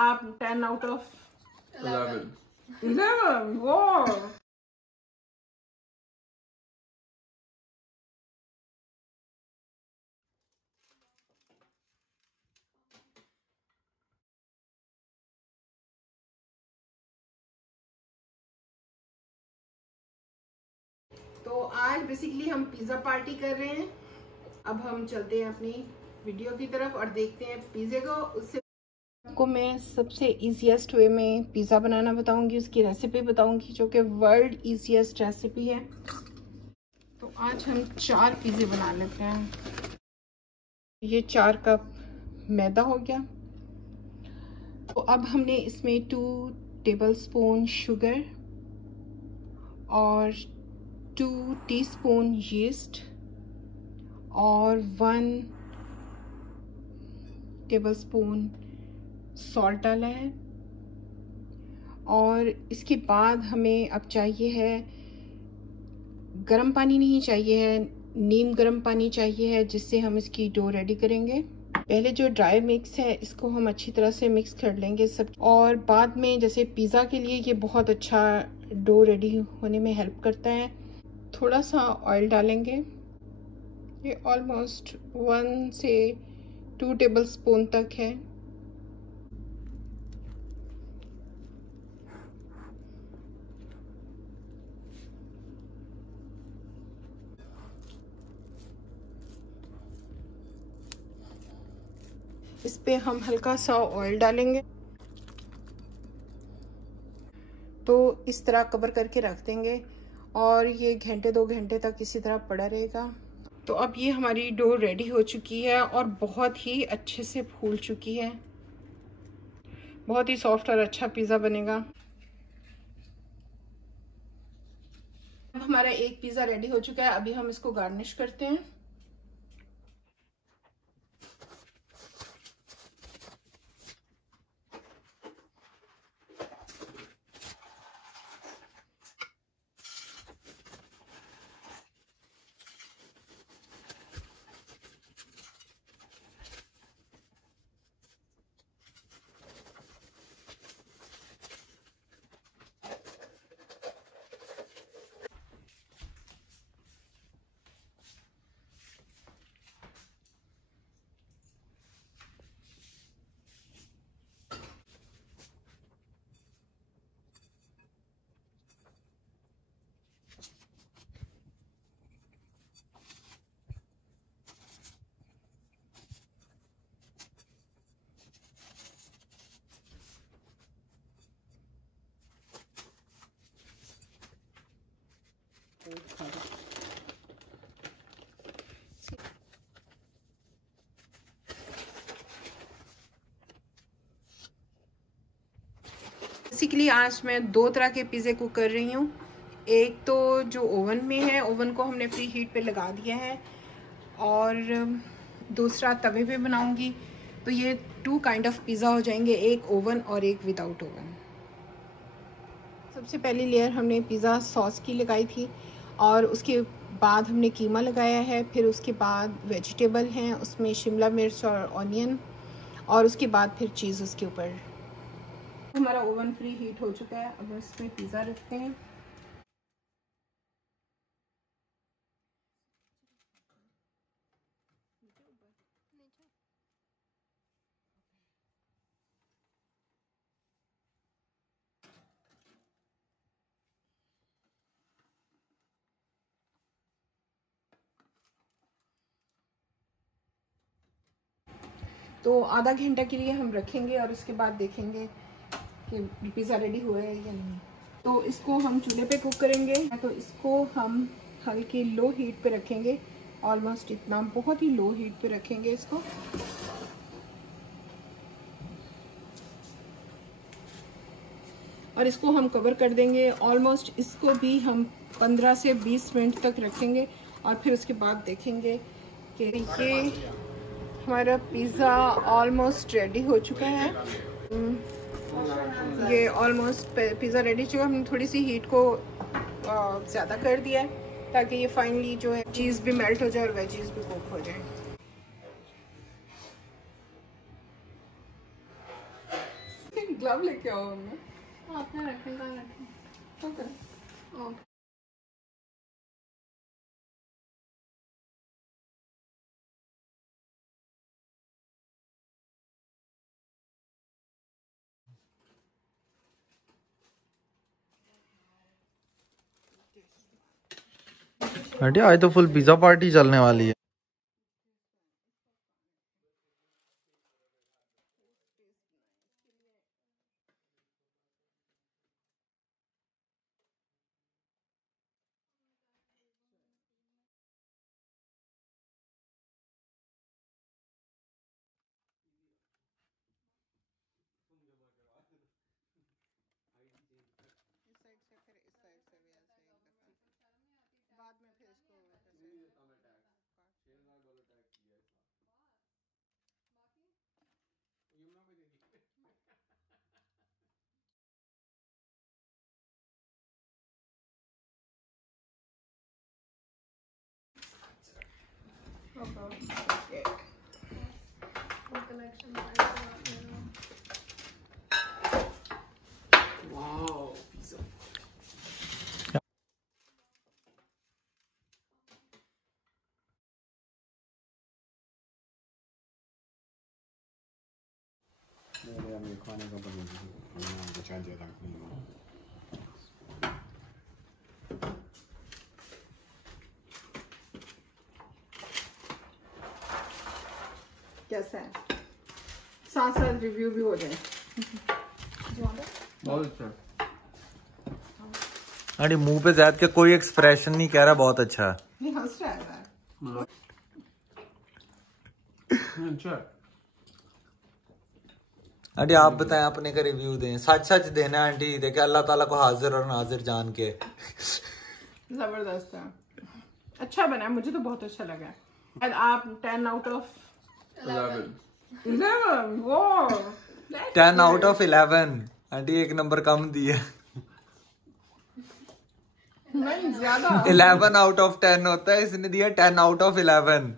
आप 10 out of 11। 11? वो तो आज बेसिकली हम पिज़्ज़ा पार्टी कर रहे हैं। अब हम चलते हैं अपनी वीडियो की तरफ और देखते हैं पिज़्ज़े को। उससे आपको मैं सबसे इजीएस्ट वे में पिज़्ज़ा बनाना बताऊंगी, उसकी रेसिपी बताऊंगी जो कि वर्ल्ड इजीएस्ट रेसिपी है। तो आज हम 4 पिज़्ज़े बना लेते हैं। ये 4 कप मैदा हो गया। तो अब हमने इसमें 2 टेबलस्पून शुगर और 2 टीस्पून यीस्ट और 1 टेबलस्पून सॉल्ट डाला है। और इसके बाद हमें अब चाहिए है, गर्म पानी नहीं चाहिए है, नीम गर्म पानी चाहिए है, जिससे हम इसकी डो रेडी करेंगे। पहले जो ड्राई मिक्स है इसको हम अच्छी तरह से मिक्स कर लेंगे सब, और बाद में जैसे पिज़्ज़ा के लिए ये बहुत अच्छा डो रेडी होने में हेल्प करता है। थोड़ा सा ऑयल डालेंगे, ये ऑलमोस्ट 1 से 2 टेबलस्पून तक है। इस पे हम हल्का सा ऑयल डालेंगे, तो इस तरह कवर करके रख देंगे और ये घंटे 2 घंटे तक इसी तरह पड़ा रहेगा। तो अब ये हमारी डो रेडी हो चुकी है और बहुत ही अच्छे से फूल चुकी है, बहुत ही सॉफ्ट और अच्छा पिज़्ज़ा बनेगा। अब हमारा एक पिज़्ज़ा रेडी हो चुका है, अभी हम इसको गार्निश करते हैं। बेसिकली आज मैं 2 तरह के पिज़्ज़े कुक कर रही हूँ। एक तो जो ओवन में है, ओवन को हमने प्री हीट पे लगा दिया है, और दूसरा तवे पे बनाऊंगी। तो ये 2 काइंड ऑफ पिज़्ज़ा हो जाएंगे, एक ओवन और एक विदाउट ओवन। सबसे पहली लेयर हमने पिज़्ज़ा सॉस की लगाई थी, और उसके बाद हमने कीमा लगाया है, फिर उसके बाद वेजिटेबल हैं उसमें शिमला मिर्च और ऑनियन, और उसके बाद फिर चीज़ उसके ऊपर। हमारा ओवन प्री हीट हो चुका है, अब इसमें पिज़्ज़ा रखते हैं। तो आधा घंटा के लिए हम रखेंगे और उसके बाद देखेंगे कि पिज़्ज़ा रेडी हुआ है या नहीं। तो इसको हम चूल्हे पे कुक करेंगे, तो इसको हम हल्की लो हीट पे रखेंगे, ऑलमोस्ट इतना, बहुत ही लो हीट पे रखेंगे इसको। और इसको हम कवर कर देंगे, ऑलमोस्ट इसको भी हम 15 से 20 मिनट तक रखेंगे, और फिर उसके बाद देखेंगे कि ये हमारा पिज़्ज़ा ऑलमोस्ट रेडी हो चुका है। ये ऑलमोस्ट पिज़्ज़ा रेडी चुका है। हमने थोड़ी सी हीट को ज़्यादा कर दिया है ताकि ये फाइनली जो है चीज़ भी मेल्ट हो जाए और वेजीज भी कुक हो जाए। ग्लव लेके आओ हमने। आपने रखें कहाँ रखें? Okay okay. आंटी आज तो फुल पिज्जा पार्टी चलने वाली है। खाने का बचा दिया था। कैसा है? साथ साथ रिव्यू भी हो जाए। बहुत अच्छा। अरे मुंह पे ज़्यादा के कोई एक्सप्रेशन नहीं कह रहा, बहुत अच्छा है। नहीं हंस रहा है। अच्छा। आंटी आप बताएं, अपने का रिव्यू दें, सच सच देना आंटी, देखे अल्लाह ताला को हाजिर और नाजिर जान के। जबरदस्त है, अच्छा बना है, मुझे तो बहुत अच्छा लगा। आप 10 आउट ऑफ 11 वो 10 आउट ऑफ 11 आंटी, एक नंबर कम दिया। नहीं ज्यादा 11 आउट ऑफ 10 होता है, इसने दिया 10 आउट ऑफ 11।